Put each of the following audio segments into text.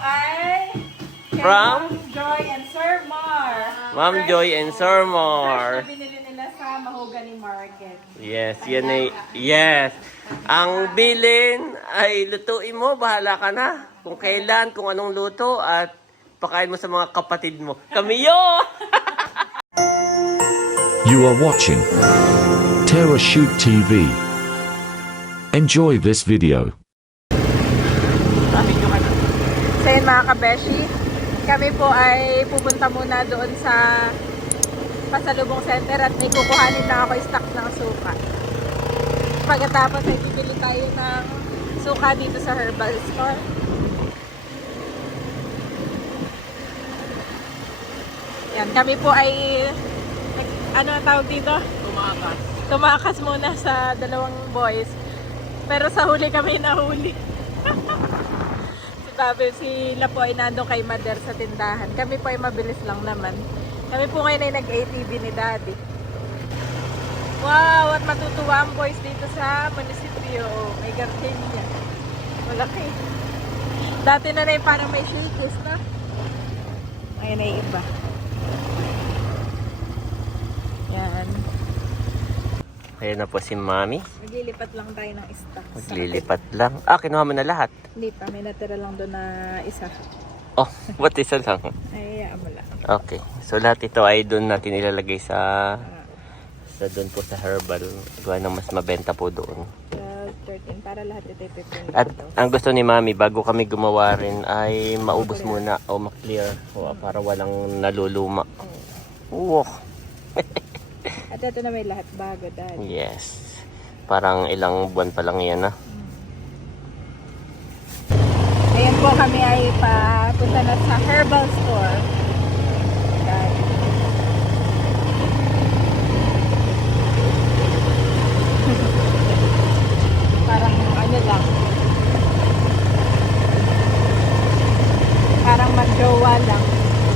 ay kay From? Ma'am Joy and Sir Mar. Ma'am Joy and Sir Mar. Fresh na binili nila sa Mahogany Market. Yes, yan ay, yes. Ang bilin ay lutuin mo, bahala ka na. Kung kailan, kung anong luto, at pakain mo sa mga kapatid mo. Kami yun! You are watching Terra Shoot TV. Enjoy this video. So yun mga kabeshi, kami po ay pupunta muna doon sa Pasalubong Center at may kukuhanin na ako stock ng suka. Pagkatapos ay bibili tayo ng suka dito sa herbal store. Yan, kami po ay ano ang tawag dito? Tumakas muna sa dalawang boys. Pero sa huli kami nahuli. Sila po ay nandun kay Mader sa tindahan. Kami po ay mabilis lang naman. Kami po ngayon ay nag-ATV ni Daddy. Wow! At matutuwa ang boys dito sa munisipyo. May gardenia. Malaki. Dati na rin parang may shakes na. Ngayon ay iba. Yan. Ayan na po si Mami. Maglilipat lang tayo ng stock. Maglilipat lang. Ah, kinuha mo na lahat. Hindi pa. May natira lang doon na isa. Oh, what isa lang? Ay, mo lang. Okay. So lahat ito ay doon natin ilalagay sa doon po sa herbal. Gawa ng mas mabenta po doon. 13 para lahat ito ipipin. At ang gusto ni Mami, bago kami gumawa rin, ay maubos muna o maklear para walang naluluma. Wow. At ito na may lahat bago dahil. Yes. Parang ilang buwan pa lang yan, ha? Ngayon po kami ay papunta na sa herbal store. Parang ano lang. Parang mag-jowa lang.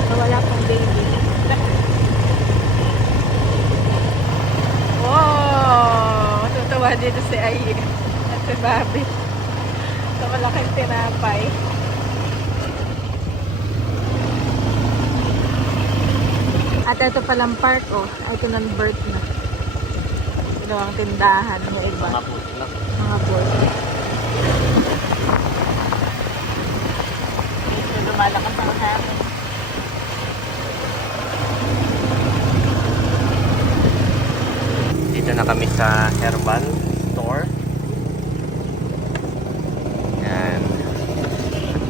So, wala pong baby. Wow! Matutuwa dito si Ayi at si Bobby. So, malaking tinapay. At ito palang park, oh. Ito nang birth na. Ito ang tindahan ng iba. Mga puti lang. Mga puti. Ito lumalakas ang hangin. Dito na kami sa herbal store. Yan.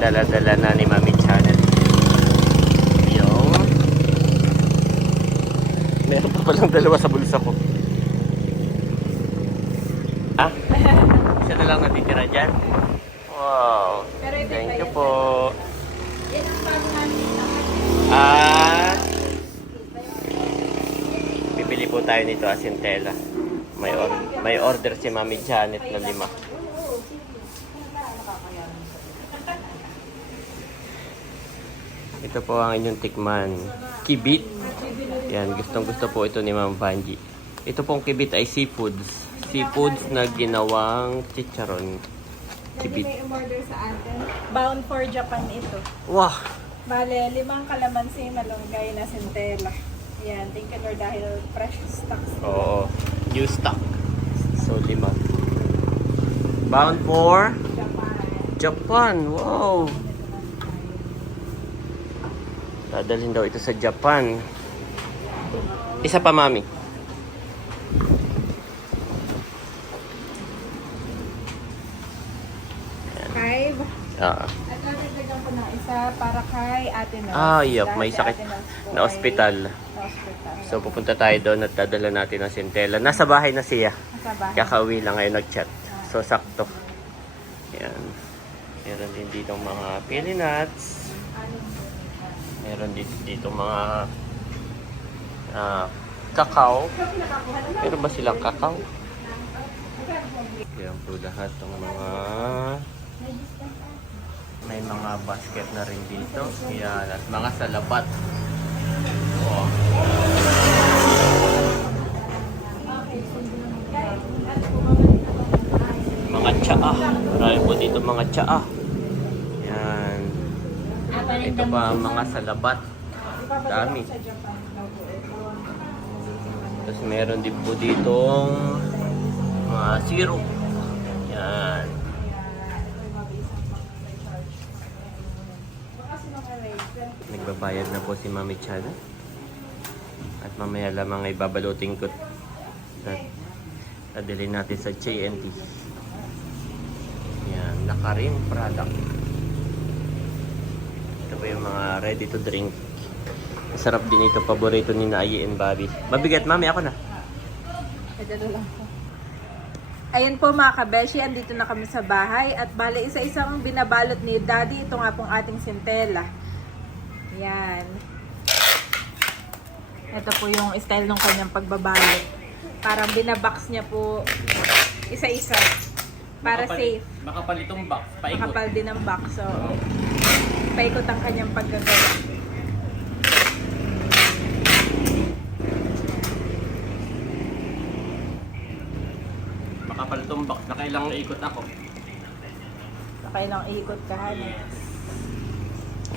Dala-dala na ni Mami Channel. Yung meron pa palang dalawa sa bulsa ko. Ah? Isa na lang natitira dyan? Wow. Pero ito Thank pa you yan. po. Yan ang bago namin. At bibili po tayo nito asintela. May order si Mami Janet na 5. Ito po ang inyong tikman. Kibit. Yan, gustong gusto po ito ni Ma'am Vanji. Ito pong kibit ay seafoods. Seafoods na ginawang chicharon. Kibit. May umorder sa atin. Bound for Japan ito. Wow! Bale, 5 kalamansi, malunggay na centella. Yan, thank you Lord dahil fresh stocks. Oo. New stock. So, 5. Bound for Japan. Japan. Wow! Dadalhin daw ito sa Japan. Isa pa, Mami. Five. Ah. At nagdagan ko ng isa para kay Ate Nos. Ah, yup. Dahil May si sakit Ate Nos po na ospital. ay sa ospital. So, pupunta tayo doon at dadala natin ang sintela. Nasa bahay na siya. Nasa bahay. Kakauwi lang ngayon nag-chat. So, sakto. Yan. Meron din dito mga pili nuts. Meron dito mga kakao. Meron ba silang kakao? Yan po lahat ng mga may mga basket na rin dito. Yan. At mga salabat. Oh. Mga tsaa. Marami po dito mga tsaa. Yan. Ito pa mga salabat. Dami. Sa Japan daw po ito. Tapos meron din po ditong mga syrup. Yan. Nagbabayad na po si Mami Chan. At mamaya lamang ay babalutin ko. Dadalhin natin sa J&T. Yan, nakarin product. Ito po yung mga ready to drink. Masarap din ito, paborito ni Nayi and Bobby. Mabigat, Mami, ako na. Medalo lang po. Ayan po mga kabeshi, andito na kami sa bahay at bale isa-isang binabalot ni Daddy. Ito nga pong ating sintela. Yan. Ito po yung style ng kanyang pagbabalot. Parang binabox niya po isa-isa para safe. Makapal itong box, paikot. Makapal din ang box. So, paikot ang kanyang paggagawa. Makapal itong box, nakailang ikot ako. Nakailang ikot ka, honey.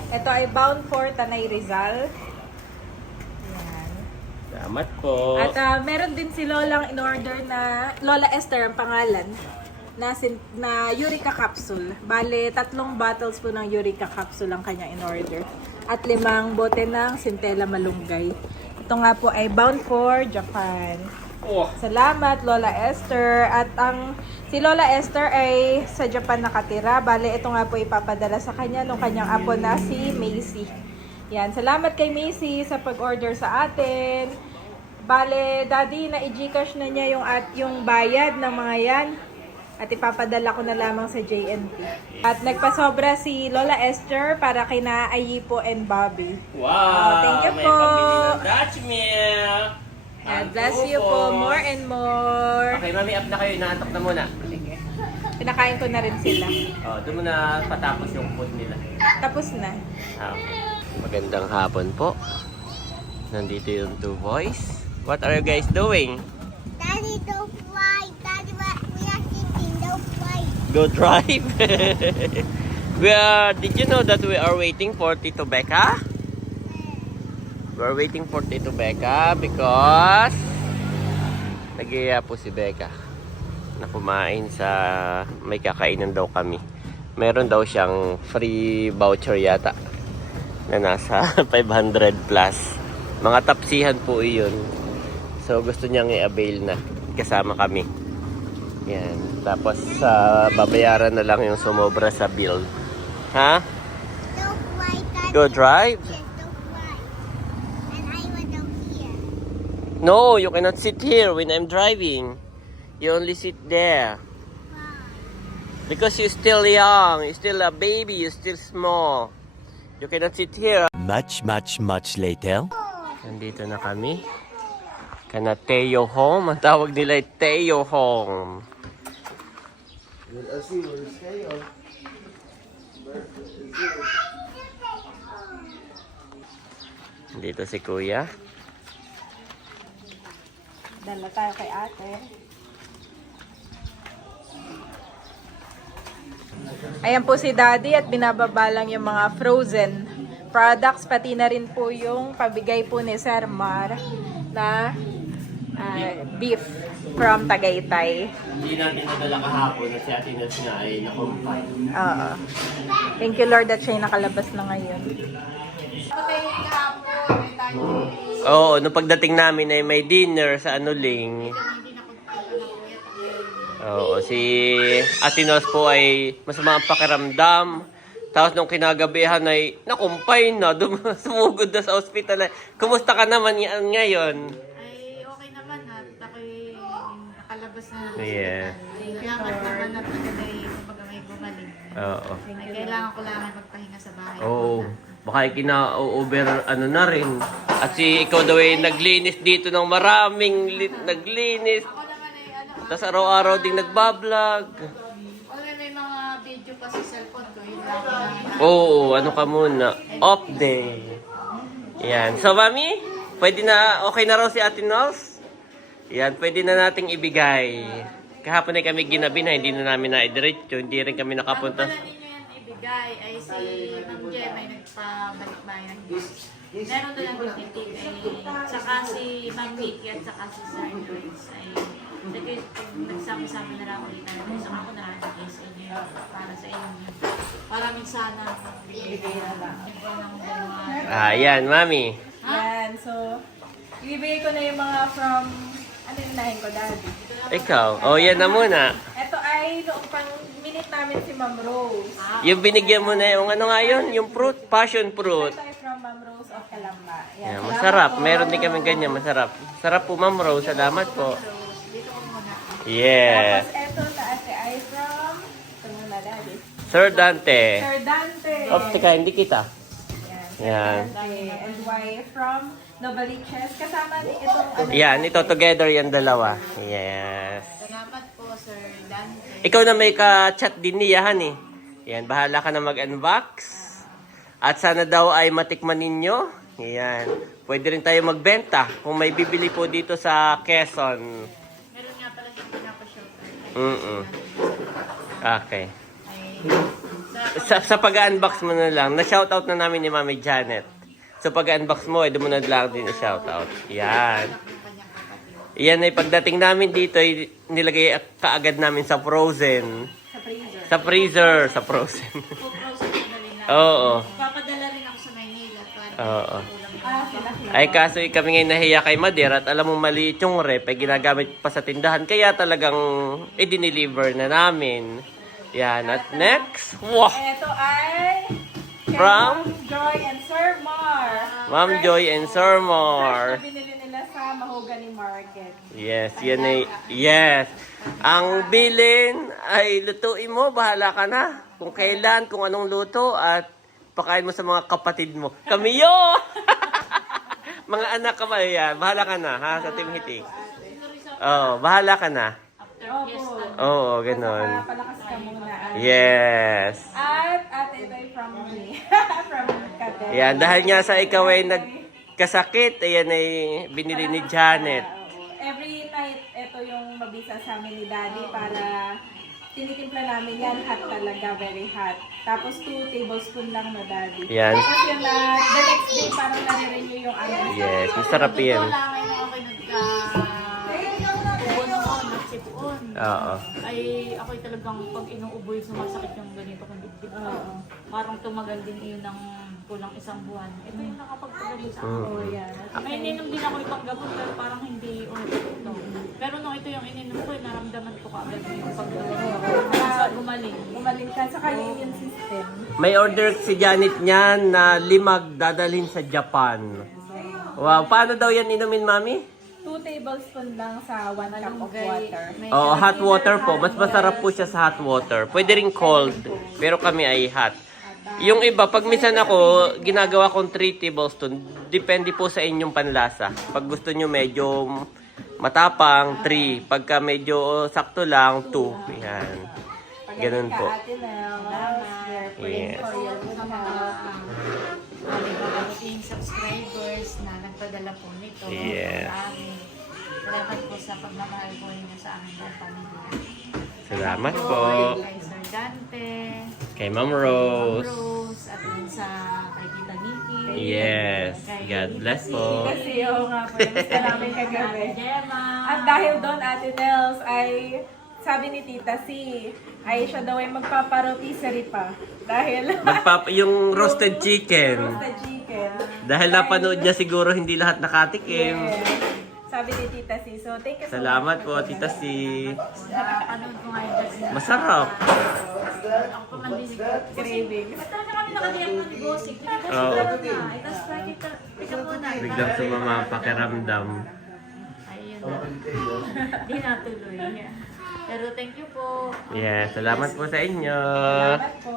Ito ay bound for Tanay Rizal. Yan. Salamat po. At meron din si Lolang in-order na, Lola Esther ang pangalan, na Eureka capsule. Bale, 3 bottles po ng Eureka capsule ang kanyang in-order. At 5 bote ng Centella Malunggay. Ito nga po ay bound for Japan. Oh. Salamat, Lola Esther. At si Lola Esther ay sa Japan nakatira. Bale, ito nga po ipapadala sa kanya nung kanyang apo na si Macy. Yan, salamat kay Macy sa pag-order sa atin. Bale, Daddy, na-i-Gcash na niya yung bayad ng mga yan. At ipapadala ko na lamang sa JNT. At nagpasobra si Lola Esther para kay Naayi po and Bobby. Wow! Thank you may po. pambili ng Dutch milk. God bless you po. More and more. Okay, Mami, up na kayo. Inaantok na muna. Sige. Pinakain ko na rin sila. Oh, doon muna patapos yung food nila. Tapos na. Okay. Magandang hapon po. Nandito yung 2 boys. What are you guys doing? Daddy, don't fly. Daddy, we are sitting. Don't fly. Go drive. Did you know that we are waiting for Tito Becca? We are waiting for Tito Becca because nag-iaya po si Becca na kumain sa may kakainan daw kami. Meron daw siyang free voucher yata na nasa 500 plus. Mga tapsihan po iyon. So gusto niyang i-avail na kasama kami. Yan. Tapos babayaran na lang yung sumobra sa bill. Ha? Don't fly, Daddy. Go drive? Yes, don't fly. And I want down here. No, you cannot sit here when I'm driving. You only sit there. Why? Because you're still young. You're still a baby. You're still small. You cannot sit here. Much later. Nandito na kami. Kana Teo Home. Ang tawag nila ay Teo Home. Dito si Kuya. Dala tayo kay ate. Ayan po si Daddy at binababa lang yung mga frozen products. Pati na rin po yung pabigay po ni Sir Mar na beef from Tagaytay. Hindi natin nadala kahapon na si Ate Nels nga ay na-confine. Oo. Thank you Lord at siya'y nakalabas na ngayon. Oo, nung pagdating namin ay may dinner sa Anuling. Oo, si Ate Nels po ay masama ang pakiramdam. Tapos nung kinagabihan ay nakumpay na, sumugod na sa ospital na. Kumusta ka naman ngayon? Ay, okay naman at ako'y nakalabas na. Yeah. Salamat naman at magandang kumbaga may gumaling. Oo. Ay, kailangan ko lang magpahinga sa bahay. Oo. Baka kina-over ano na rin. At si ikaw daw ay naglinis dito ng maraming naglinis. Ako naman ay ano, Tapos araw-araw ding nagbablog. may mga video pa sa cellphone ko. Yun lang. Oo, ano ka muna? Off day. Yan. So, Mami, pwede na, okay na raw si Ate Nels? Yan, pwede na nating ibigay. Kahapon ay kami ginabi na, hindi na namin na-diretso. Hindi rin kami nakapunta. Ninyo yan ibigay. nagbigay ay si Ma'am Jem ay nagpabalik bayan. Meron doon ang titig ay saka si Ma'am Mickey at saka si Sir Luis ay sige, pag nagsama-sama na lang ulit tayo, saka ako na lang sa inyo para sa inyo. Maraming sana bigay na lang. Ayan, Mami. Yan, so, ibibigay ko na yung mga from, ano yung nahin ko, Daddy? Ikaw. O, yan na muna. Ito ay noong pang minute namin si Ma'am Rose. Yung binigyan mo na yung ano nga yun? Yung fruit, passion fruit. Ito ay from Ma'am Rose of Calamba. Yan, masarap. Meron din kami ganyan, masarap. Sarap po, Ma'am Rose. Salamat po. Dito ko muna. Yes. Tapos ito sa ate ay from, ito muna, Daddy. Sir Dante. Sir Dante. Oops, teka, hindi kita. Yan. Yan. Dante. And wife from Novaliches. Kasama din itong, ano, Yan, ito together yan dalawa. Yes. Salamat po, Sir Dante. Ikaw na may ka-chat din niya, Han eh. Yan, bahala ka na mag-unbox. At sana daw ay matikman ninyo. Yan. Pwede rin tayo magbenta kung may bibili po dito sa Quezon. Meron nga pala yung pinapashoulder. Okay. Ay, Sa pag-unbox mo na lang, na-shoutout na namin ni Mami Janet. So pag-unbox mo, doon mo na lang din i-shoutout. Yan. Yan ay pagdating namin dito, ay nilagay kaagad namin sa frozen. sa freezer. Sa freezer, sa frozen. puprosin ko na rin lang. Oo. Papadala rin ako sa Maynila. Oo. Sila. Ay kaso kami ngayon nahiya kay Madir at alam mo maliit yung rep ay ginagamit pa sa tindahan kaya talagang i-deliver na namin. Yan. At next, wow! Ito ay kay From? Ma'am Joy and Sir Mar. Ma'am Joy and Sir Mar. Fresh na binili nila sa Mahogany Market. Yes, yan ay, yes. Ang bilin ay lutuin mo, bahala ka na. Kung kailan, kung anong luto at pakain mo sa mga kapatid mo. Kami yo! Mga anak ka ba yan? Bahala ka na, ha? Sa Team Hitik. Oo, bahala ka na. Opo. Oo, ganon. Palakas ka muna. Yes. At ito ay from me. From Kate. Yan, dahil nga sa ikaw ay nagkasakit, ayan ay binili ni Janet. Every night, ito yung mabisa sa amin ni Daddy para tinitimpla namin yan. Hot talaga, very hot. Tapos 2 tablespoon lang na, Daddy. Yan. Tapos yung the next day, parang nare-renew yung ano. Yes, masarap yan. Wala ngayon ako nagsipon. Oo. Ay, ako'y talagang pag inuuboy, sumasakit yung ganito kong dibdib. Parang tumagal din yun ng kulang isang buwan. Ito yung nakapagpagaling sa ako. Oh, yan. May ininom din ako ibang gamot pero parang hindi ito. Pero nung ito yung ininom ko, naramdaman ko kaagad yung paggaling. Gumaling. Gumaling ka sa kanya immune system. May order si Janet niyan na limag dadalhin sa Japan. Wow, paano daw yan inumin, Mami? 2 tablespoon lang sa 1 cup of water. Oo, hot water po. Mas masarap po siya sa hot water. Pwede rin cold, pero kami ay hot. Yung iba, pag minsan ako, ginagawa kong 3 tablespoon. Depende po sa inyong panlasa. Pag gusto nyo medyo matapang, 3. Pagka medyo sakto lang, 2. Yan. Ganun po. Ate Nels, we're praying Yes. for your good health. Yung subscribers na nagpadala po nito. Yes. Marami. Salamat po sa pagmamahal po ninyo sa aming buong pamilya. Salamat po. Kay Sir Dante, Kay Ma'am Ma'am Rose. Rose, at din sa kay Tita Nikki. Yes. God bless po. Kasi oo nga po, gusto namin kagabi. Gemma. At dahil doon, Ate Nels, ay sabi ni Tita C, ay siya daw ay magpaparotisserie pa. Dahil Yung roasted chicken. roasted chicken. Dahil napanood niya siguro hindi lahat nakatikim. Yes. Sabi ni Tita C. So, thank you so Salamat much. po, Tita C. Napanood ko nga yung vlog. Masarap. Ako pa man din Cravings. Basta na kami nakadiyak ng negosyo. Oo. Tapos pakita, pick up muna. Biglang sumama ang pakiramdam. Ayun na. Di natuloy. Pero thank you po. Yeah, salamat po sa inyo. Salamat po.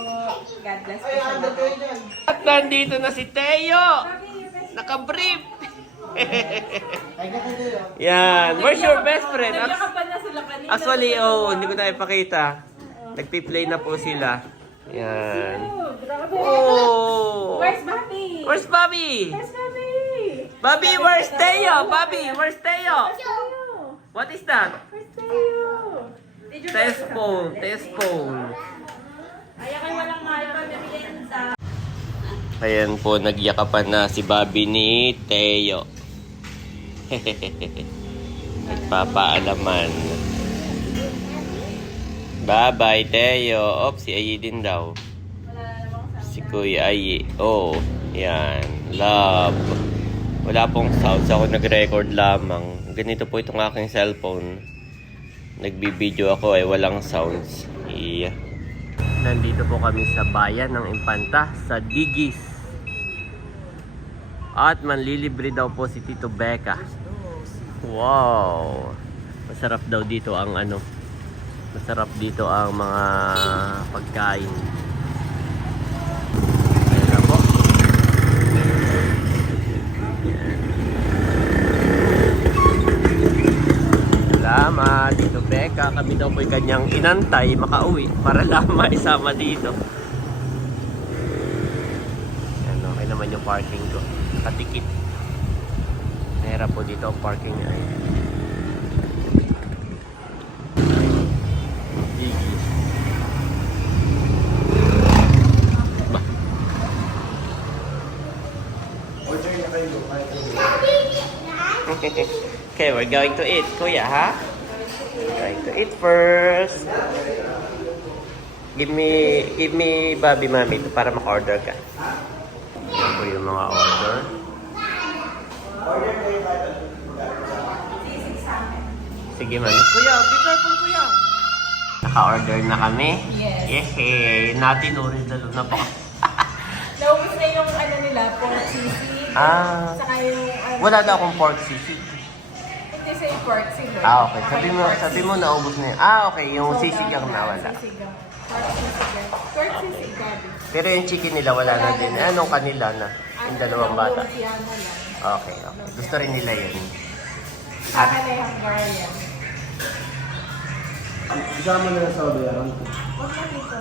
God bless po sa lahat. At nandito na si Teo. Naka-brief. Yan. Where's your best friend? Nagyakapan na sila kanina. Actually, hindi ko na ipakita. Nagpi-play na po sila. Yan. Oh, grabe. Oh! Where's Bobby? Where's Bobby? Where's Bobby? Bobby, where's Teo? Bobby, where's Teo? What is that? Where's Teo? Did you Test phone. Test phone. Ay, kay walang iPad. Ayan po, nagyakapan na si Bobby ni Teo. Nagpapaalaman. Bye-bye, Teo. Si Ayi din daw. Si Kuya Ayi. Oh, yan. Love. Wala pong sounds. Ako nag-record lamang. Ganito po itong aking cellphone. Nagbibideo ako walang sounds. Yeah. Nandito po kami sa bayan ng Infanta, sa Digis. At manlilibre daw po si Tito Becca. Wow! Masarap daw dito ang masarap dito ang mga pagkain. Ayan na po. Ayan. Salamat, Tito Becca. Kami daw po'y kanyang inantay makauwi para lang maisama dito. Ayan, okay naman yung parking ko. Nakatikit. Mahirap po dito ang parking niya. Okay, we're going to eat, Kuya, ha? We're going to eat first. Give me Bobby, Mami, para maka-order ka. Ito po yung mga order. Sige, Mami. Kuya, be careful, Kuya. Naka-order na kami. Yes. Yehey! Natin dalo na pa. Naubos na yung nila, pork sisig. Saka yung... Wala daw akong pork sisig. Hindi sa yung pork sisig. Okay. Sabi mo naubos na yun. Okay. Yung sisig ang nawala. Sisig ang pork sisig, Daddy. Pero yung chicken nila wala na din. Anong kanila na? Yung dalawang bata. Okay. Gusto rin nila yun. Saka na yung Hungarian. Isama na sa obeyan. Huwag na dito.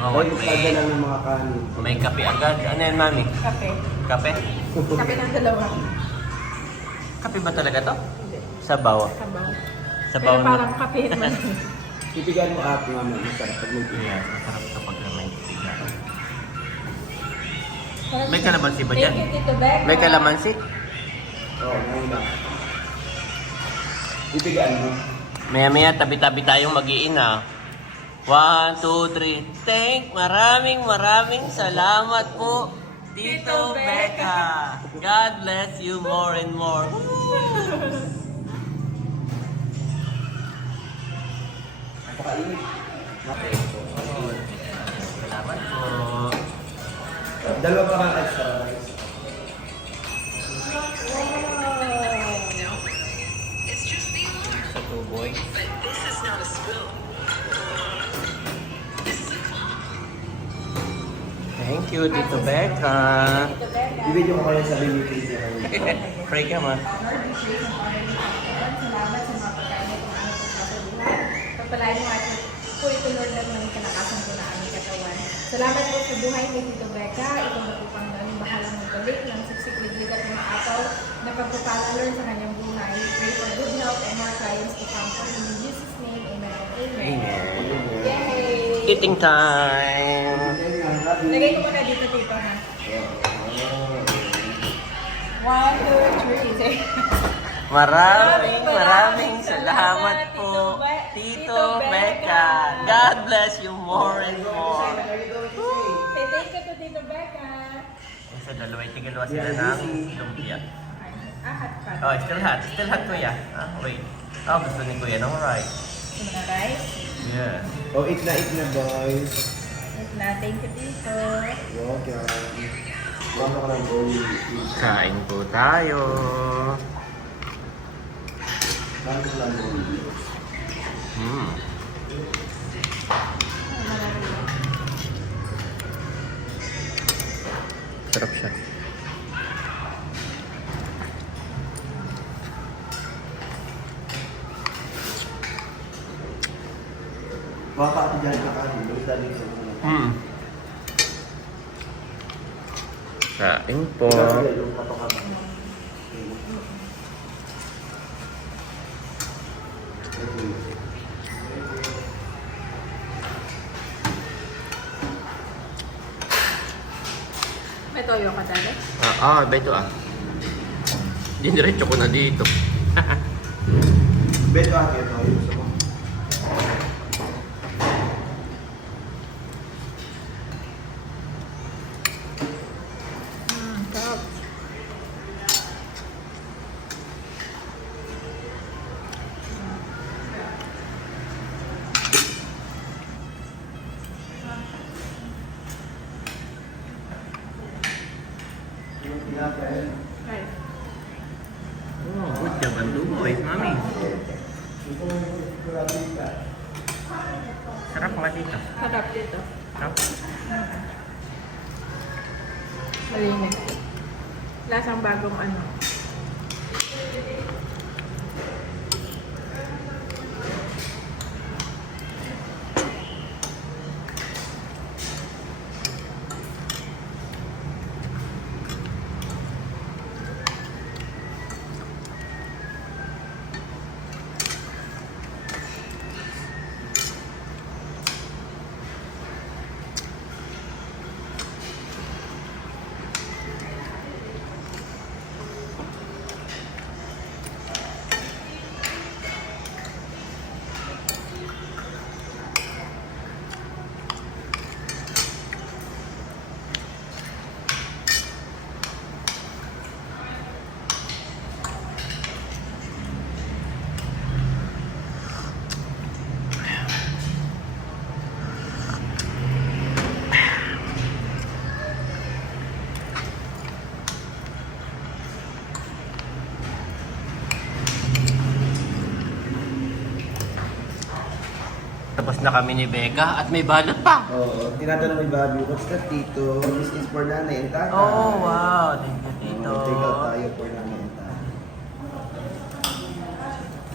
O isaga lang ng mga kanin. May kape agad. Ano yan, Mami? Kape. Kape? Kape ng dalawa. Kape ba talaga to? Sabaw. Sabaw. Sabaw Pero parang kape naman. Titigan mo at mama. Masarap pag may tiyan. Yeah, masarap ito pag may titigan. May kalamansi ba dyan? Thank you, Tito Becca. May kalamansi? Oo, ngayon lang. Titigan mo. Maya-maya, tabi-tabi tayong mag-iin, ha? 1, 2, 3. Maraming salamat po, Tito Becca. God bless you more and more. Napakainit. Salamat po. Dalawa pa kang extra rice. Sa tuboy. Thank you, Tito Becca. Ibigyan mo kaya sa limited. Pray ka, ma. Salamat sa mga pagkain ng aming pagkasabuhay. Pagpalain mo at po ito, Lord, ang mga kanakasan ko na aming katawan. Salamat po sa buhay ni Tito Becca. Ito na po pang namin bahalang magbalik ng siksik-liglig at mga ataw na pagpapala, Lord, sa kanyang buhay. Pray for good health and more clients to come from in Jesus' name. Amen and amen. Amen. Yay! Eating time. Lagay ko muna dito, Tito, ha? 1, 2, 3. Maraming salamat po, Tito Becca. God bless you more and more. Say thank you to Tito Becca. Sa dalawa, tigalawa sila ng lumpia. Hot pa. Oh, still hot. Still hot, Kuya. Wait. Gusto ni Kuya ng rice. Gusto mo na rice? Yeah. O, eat na boys. Wait na, thank you, Tito. Okay. Wala ka lang boy. Kain po tayo. Saan ka lang boy? Sarap siya. Baka ati dyan ka kanin. Basta dito. Kain po. Yung patokan. Toyo ka dali? Beto Diniretso ko na dito. Beto ate, ito. Yung gusto mo. Sarap. Yung pinapay. Ay. Oh, good job ang duboy, mami. Sarap nga dito. Sarap dito. Sarap. Malinis. Lasang bagong ano. Tapos na kami ni Becca at may balot pa. Oo. Tinatanong ni Bobby, what's that, Tito? This is for nanay and tatay. Oh, wow. Thank you, Tito. Take out tayo for nanay and tatay.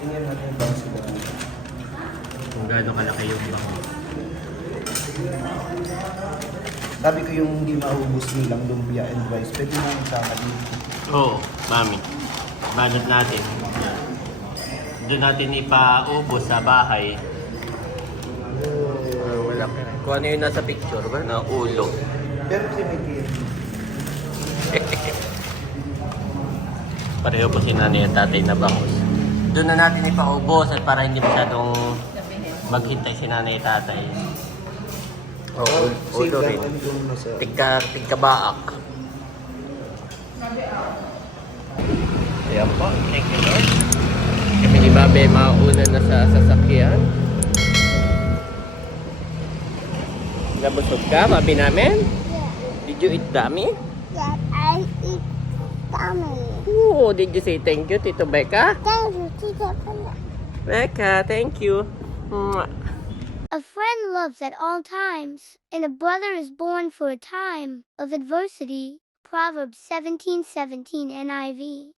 Tingnan natin yung bangs ko. Kung gaano kalaki yung bako. Sabi ko yung hindi maubos nilang lumpia and rice, pwede mo sama dito. Oo, mami. Balot natin. Doon natin ipaubos sa bahay. Wala. Kung ano yung nasa picture ba? Na ulo. Pero primitive. Pareho po si nanay at tatay na bangus. Doon na natin ipaubos at para hindi masyadong maghintay si nanay at tatay. Oo, ulo rin. Tigka baak. Ayan po, thank you Lord. Kami ni Babe mauna na sa sasakyan. Nabusog ka, Babe namin? Did you eat dummy? Yes, I eat tummy. Oh, did you say thank you, Tito Becca? Thank you, Tita Pala. Becca, thank you. Mwah. A friend loves at all times, and a brother is born for a time of adversity. Proverbs 17:17 NIV.